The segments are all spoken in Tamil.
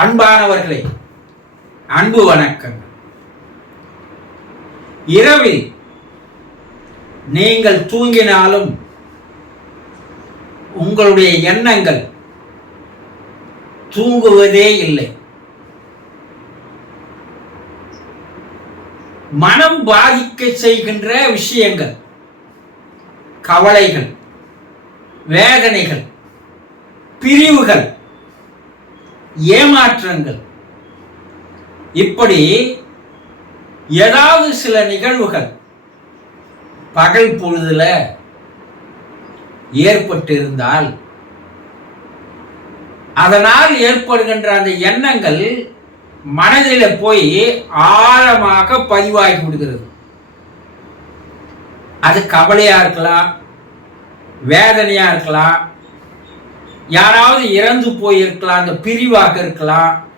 அன்பானவர்களே அன்பு வணக்கங்கள். இரவில் நீங்கள் தூங்கினாலும் உங்களுடைய எண்ணங்கள் தூங்குவதே இல்லை. மனம் பாதிக்க செய்கின்ற விஷயங்கள் கவலைகள் வேதனைகள் பிரிவுகள் ஏமாற்றங்கள். இப்படி ஏதாவது சில நிகழ்வுகள் பகல் பொழுதுல ஏற்பட்டிருந்தால் அதனால் ஏற்படுகின்ற அந்த எண்ணங்கள் மனதில் போய் ஆழமாக பதிவாகி விடுகிறது. அது கவலையா இருக்கலாம் வேதனையா இருக்கலாம் யாராவது இறந்து போயிருக்கலாம் அந்த பிரிவாக இருக்கலாம்.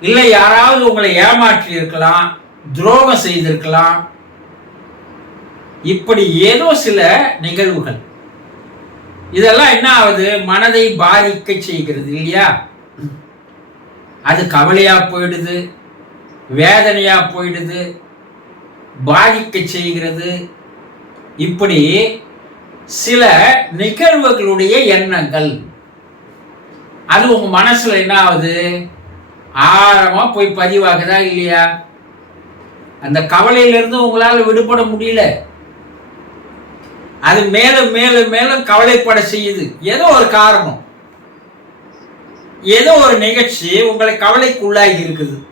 இல்லை யாராவது உங்களை ஏமாற்றி இருக்கலாம் துரோகம் செய்திருக்கலாம். இப்படி ஏதோ சில நிகழ்வுகள். இதெல்லாம் என்ன ஆகுது? மனதை பாதிக்க செய்கிறது இல்லையா? அது கவலையா போயிடுது வேதனையா போயிடுது பாதிக்க செய்கிறது. இப்படி சில நிகழ்வுகளுடைய எண்ணங்கள். அது உங்க மனசுல என்ன ஆகுது? ஆழமா போய் பதிவாகுதா இல்லையா? அந்த கவலையிலிருந்து உங்களால் விடுபட முடியல. அது மேலும் மேலும் மேலும் கவலைப்பட செய்யுது. ஏதோ ஒரு காரணம். ஏதோ ஒரு நிகழ்ச்சி உங்களை கவலைக்குள்ளாகி இருக்குது.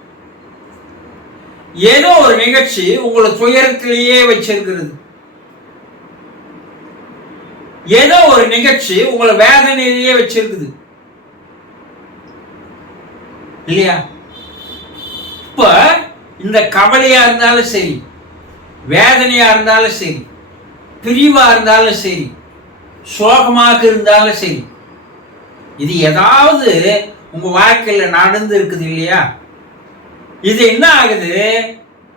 ஏதோ ஒரு நிகழ்ச்சி உங்களை துயரத்திலேயே வச்சிருக்கிறது. ஏதோ ஒரு நிகழ்ச்சி உங்களை வேதனையிலேயே வச்சிருக்குது. இல்லையா? இப்ப இந்த கவலையா இருந்தாலும் சரி வேதனையா இருந்தாலும் சரி பிரிவா இருந்தாலும் சரி சோகமாக இருந்தாலும் சரி இது ஏதாவது உங்க வாழ்க்கையில நடந்து இருக்குது இல்லையா? இது என்ன ஆகுது?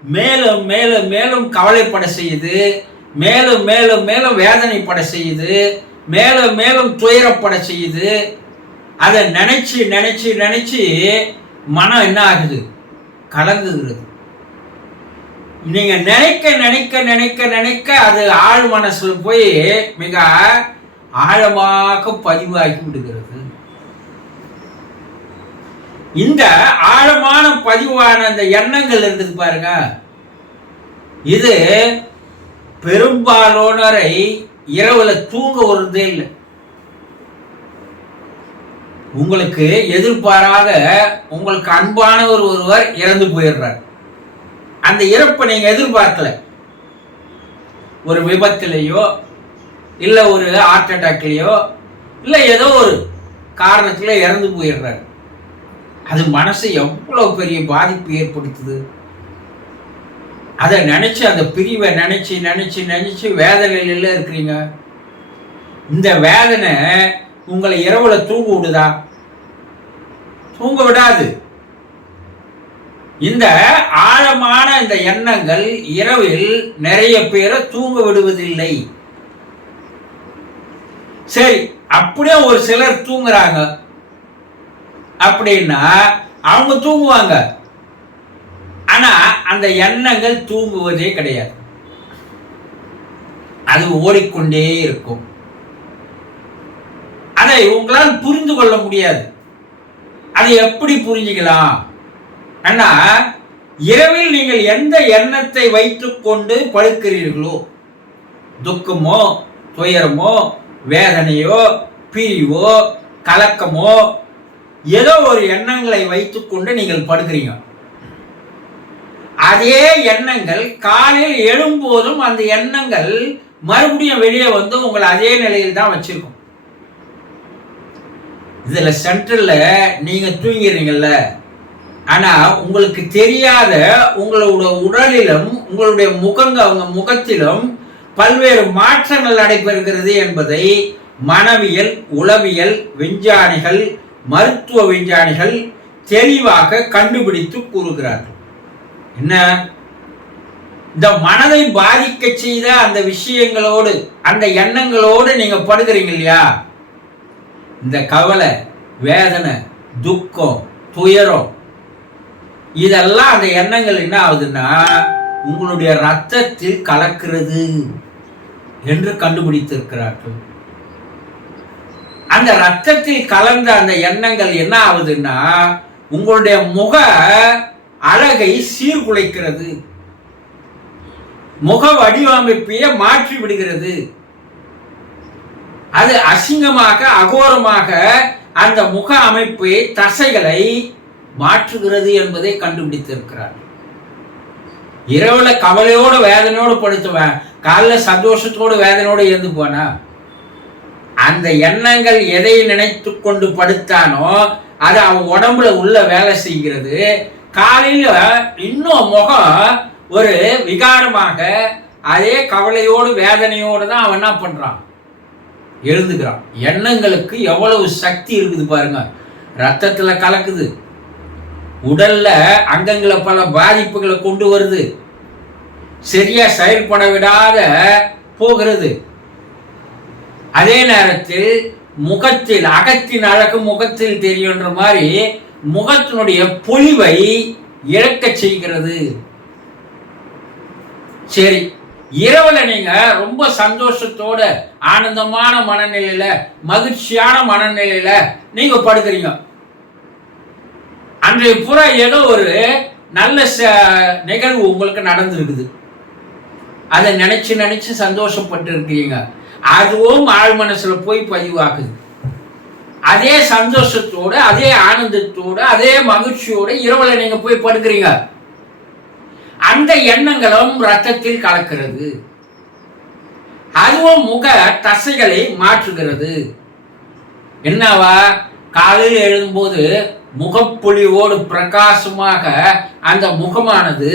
மேலும் மேலும் மேலும் கவலைப்பட செய்யுது. மேலும் மேலும் மேலும் வேதனைப்பட செய்யுது. மேலும் மேலும் துயரப்பட செய்யுது. அதை நினைச்சு நினைச்சு நினைச்சு மனம் என்ன ஆகுது? கலங்குகிறது. நீங்க நினைக்க நினைக்க நினைக்க நினைக்க அது ஆழ் மனசுல போய் மிக ஆழமாக பதிவாகி விடுகிறது. இந்த ஆழமான பதிவான அந்த எண்ணங்கள் இருந்தது பாருங்க. இது பெரும்பாலானோரை இரவுல தூங்க வருதே இல்லை. உங்களுக்கு எதிர்பாராத உங்களுக்கு அன்பானவர் ஒருவர் இறந்து போயிடுறார். அந்த இறப்பை நீங்க எதிர்பார்க்கல. ஒரு விபத்திலேயோ இல்லை ஒரு ஹார்ட் அட்டாக்லேயோ இல்லை ஏதோ ஒரு காரணத்தில் இறந்து போயிடுறாரு. அது மனசை எவ்வளோ பெரிய பாதிப்பு ஏற்படுத்துது? அதை நினைச்சு அந்த பிரிவை நினைச்சு நினச்சி நினச்சி வேதனையில் இருக்கிறீங்க. இந்த வேதனை உங்களை இரவுல தூங்க விடுதா? தூங்க விடாது. இந்த ஆழமான இந்த எண்ணங்கள் இரவில் நிறைய பேரை தூங்க விடுவதில்லை. சரி அப்படியே ஒரு சிலர் தூங்குறாங்க. அப்படின்னா அவங்க தூங்குவாங்க. ஆனா அந்த எண்ணங்கள் தூங்குவதே கிடையாது. அது ஓடிக்கொண்டே இருக்கும். அதை உங்களால் புரிந்து கொள்ள முடியாது. அதை எப்படி புரிஞ்சுக்கலாம்? ஆனா இரவில் நீங்கள் எந்த எண்ணத்தை வைத்துக்கொண்டு படுக்கிறீர்களோ துக்கமோ துயரமோ வேதனையோ பிரிவோ கலக்கமோ ஏதோ ஒரு எண்ணங்களை வைத்துக்கொண்டு நீங்கள் படுக்கிறீங்க. அதே எண்ணங்கள் காலையில் எழும்போதும் அந்த எண்ணங்கள் மறுபடியும் வெளியே வந்து உங்களை அதே நிலையில் தான் வச்சிருக்கும். இதில் சென்டரில் நீங்கள் தூங்கிறீங்கல்ல ஆனால் உங்களுக்கு தெரியாத உங்களோட உடலிலும் உங்களுடைய முகங்க அவங்க முகத்திலும் பல்வேறு மாற்றங்கள் நடைபெறுகிறது என்பதை மனவியல் உளவியல் விஞ்ஞானிகள் மருத்துவ விஞ்ஞானிகள் தெளிவாக கண்டுபிடித்து கூறுகிறார்கள். என்ன? இந்த மனதை பாதிக்க செய்த அந்த விஷயங்களோடு அந்த எண்ணங்களோடு நீங்க படுகிறீங்க இல்லையா? இந்த கவலை வேதனை துக்கம் துயரம் இதெல்லாம் அந்த எண்ணங்கள் என்ன ஆகுதுன்னா உங்களுடைய ரத்தத்தில் கலக்கிறது என்று கண்டுபிடித்திருக்கிறார்கள். அந்த ரத்தத்தில் கலந்த அந்த எண்ணங்கள் என்ன ஆகுதுன்னா உங்களுடைய முக அழகை சீர்குலைக்கிறது. முக வடிவமைப்பையே மாற்றி விடுகிறது. அது அசிங்கமாக அகோரமாக அந்த முக அமைப்பை தசைகளை மாற்றுகிறது என்பதை கண்டுபிடித்திருக்கிறார். இரவுல கவலையோட வேதனையோடு படுத்துவேன். காலைல சந்தோஷத்தோடு வேதனையோடு இருந்து போனா அந்த எண்ணங்கள் எதை நினைத்து கொண்டு படுத்தானோ அது அவன் உடம்புல உள்ள வேலை செய்கிறது. காலையில் இன்னும் முகம் ஒரு விகாரமாக அதே கவலையோடு வேதனையோடு தான் அவன் என்ன பண்ணுறான் எழுந்துக்கிறான். எண்ணங்களுக்கு எவ்வளவு சக்தி இருக்குது பாருங்க. ரத்தத்தில் கலக்குது. உடல்ல அங்கங்களை பல பாதிப்புகளை கொண்டு வருது. சரியா செயல்பட விடாத போகிறது. அதே நேரத்தில் முகத்தில் அகத்தின் அழகு முகத்தில் தெரியுன்ற மாதிரி முகத்தினுடைய பொலிவை இழக்க செய்கிறது. சரி இரவுல நீங்க ரொம்ப சந்தோஷத்தோட ஆனந்தமான மனநிலையில மகிழ்ச்சியான மனநிலையில நீங்க படுக்கிறீங்க. அன்றைய புற ஏதோ ஒரு நல்ல நிகழ்வு உங்களுக்கு நடந்திருக்குது. அதை நினைச்சு நினைச்சு சந்தோஷப்பட்டு இருக்கீங்க அதுவும் ஆழ் மனசுல போய் பதிவாகுது. அதே சந்தோஷத்தோட அதே ஆனந்தத்தோட அதே மகிழ்ச்சியோட இரவுல நீங்க போய் படுக்கிறீங்க. அந்த எண்ணங்களும் ரத்தத்தில் கலக்கிறது. அதுவும் முக தசைகளை மாற்றுகிறது. என்னவா? காலையில் எழுதும்போது முகப்பொழிவோடு பிரகாசமாக அந்த முகமானது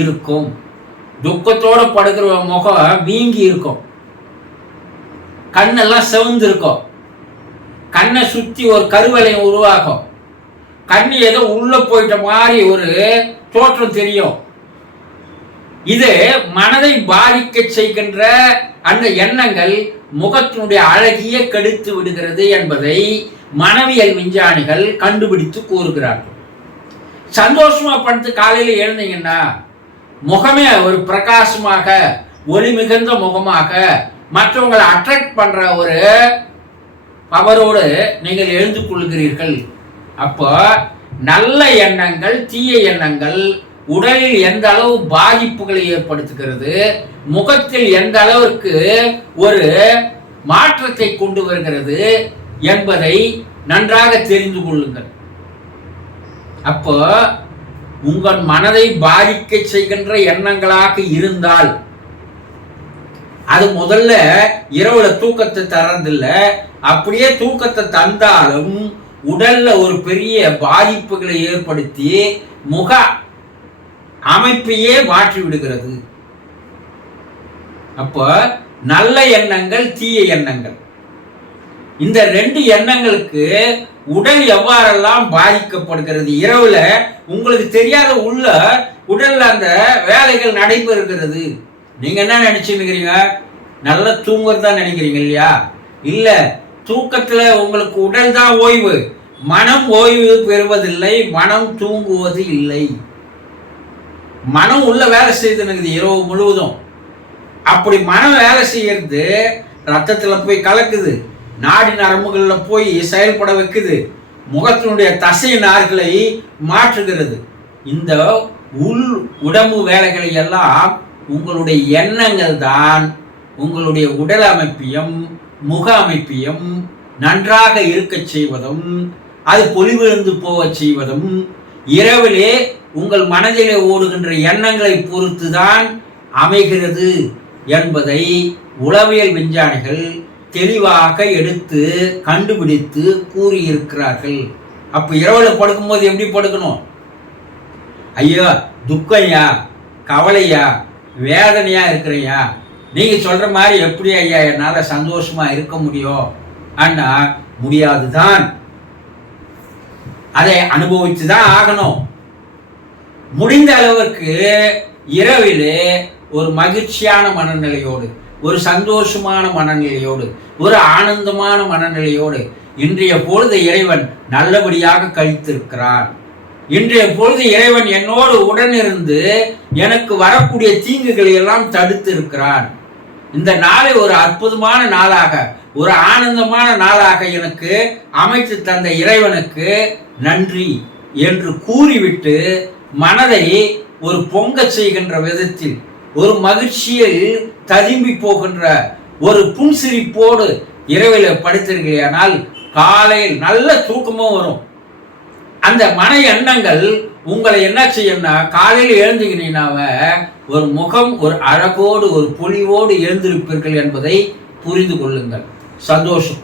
இருக்கும். துக்கத்தோடு படுக்கிற முகம் வீங்கி இருக்கும். கண்ணெல்லாம் செவந்து இருக்கும் கண்ணை சுற்றி ஒரு கருவலையம் உருவாகும். கண் ஏதோ உள்ள போயிட்ட மாதிரி ஒரு தோற்றம் தெரியும். இது மனதை பாதிக்க செய்கின்ற அந்த எண்ணங்கள் முகத்தினுடைய அழகிய கெடுத்து விடுகிறது என்பதை மனவியல் விஞ்ஞானிகள் கண்டுபிடித்து கூறுகிறார்கள். சந்தோஷமா படுத்து காலையில் எழுந்தீங்கன்னா முகமே ஒரு பிரகாசமாக ஒளி மிகுந்த முகமாக மற்றவங்களை அட்ராக்ட் பண்ற ஒரு அவரோடு நீங்கள் எழுந்து கொள்கிறீர்கள். அப்போ நல்ல எண்ணங்கள் தீய எண்ணங்கள் உடலில் எந்த அளவு பாதிப்புகளை ஏற்படுத்துகிறது முகத்தில் எந்த அளவிற்கு ஒரு மாற்றத்தை கொண்டு வருகிறது என்பதை நன்றாக தெரிந்து கொள்ளுங்கள். அப்போ உங்கள் மனதை பாதிக்க செய்கின்ற எண்ணங்களாக இருந்தால் அது முதல்ல இரவுல தூக்கத்தை தரதில்ல அப்படியே தூக்கத்தை தந்தாலும் உடல்ல ஒரு பெரிய பாதிப்புகளை ஏற்படுத்தி முக அமைப்பையே மாற்றி விடுகிறது. அப்போ நல்ல எண்ணங்கள் தீய எண்ணங்கள். இந்த ரெண்டு எண்ணங்களுக்கு உடல் எவ்வாறெல்லாம் பாதிக்கப்படுகிறது? இரவுல உங்களுக்கு தெரியாத உள்ள உடல்ல அந்த வேலைகள் நடைபெறுகிறது. நீங்க என்ன நினைச்சுக்கிறீங்க நல்லா தூங்குறதா நினைக்கிறீங்க இல்லையா? இல்லை தூக்கத்தில் உங்களுக்கு உடல் தான் ஓய்வு. மனம் ஓய்வு பெறுவதில்லை மனம் தூங்குவது இல்லை மனம் உள்ள வேலை செய்துனுக்குது இரவு முழுவதும். அப்படி மனம் வேலை செய்யறது ரத்தத்தில் போய் கலக்குது. நாடி நரம்புகளில் போய் செயல்பட வைக்குது. முகத்தினுடைய தசை நார்களை மாற்றுகிறது. இந்த உள் உடம்பு வேலைகளை எல்லாம் உங்களுடைய எண்ணங்கள் தான் உங்களுடைய உடல் அமைப்பையும் முக அமைப்பையும் நன்றாக இருக்கச் செய்வதும் அது பொலிவிழுந்து போகச் செய்வதும் இரவிலே உங்கள் மனதிலே ஓடுகின்ற எண்ணங்களை பொறுத்துதான் அமைகிறது என்பதை உளவியல் விஞ்ஞானிகள் தெளிவாக எடுத்து கண்டுபிடித்து கூறியிருக்கிறார்கள். அப்போ இரவில் படுக்கும்போது எப்படி படுக்கணும்? ஐயோ துக்கையா கவலையா வேதனையா இருக்கிறையா நீங்கள் சொல்கிற மாதிரி எப்படி ஐயா என்னால் சந்தோஷமா இருக்க முடியும்? ஆனா முடியாதுதான். அதை அனுபவித்து தான் ஆகணும். முடிந்த அளவுக்கு இரவில் ஒரு மகிழ்ச்சியான மனநிலையோடு ஒரு சந்தோஷமான மனநிலையோடு ஒரு ஆனந்தமான மனநிலையோடு இன்றைய பொழுது இறைவன் நல்லபடியாக கழித்திருக்கிறான் இன்றைய பொழுது இறைவன் என்னோடு உடனிருந்து எனக்கு வரக்கூடிய தீங்குகளை எல்லாம் தடுத்து இருக்கிறான் இந்த நாளை ஒரு அற்புதமான நாளாக ஒரு ஆனந்தமான நாளாக எனக்கு அமைத்து தந்த இறைவனுக்கு நன்றி என்று கூறிவிட்டு மனதை ஒரு பொங்க செய்கின்ற விதத்தில் ஒரு மகிழ்ச்சியில் ததும்பி போகின்ற ஒரு புன்சிரிப்போடு இரவில் படுத்திருக்கிறீனால் காலையில் நல்ல தூக்கமும் வரும். அந்த மன எண்ணங்கள் உங்களை என்ன செய்யும்னா காலையில் எழுந்துகிறீங்கனாவ ஒரு முகம் ஒரு அழகோடு ஒரு பொலிவோடு எழுந்திருப்பீர்கள் என்பதை புரிந்து கொள்ளுங்கள். சந்தோஷம்.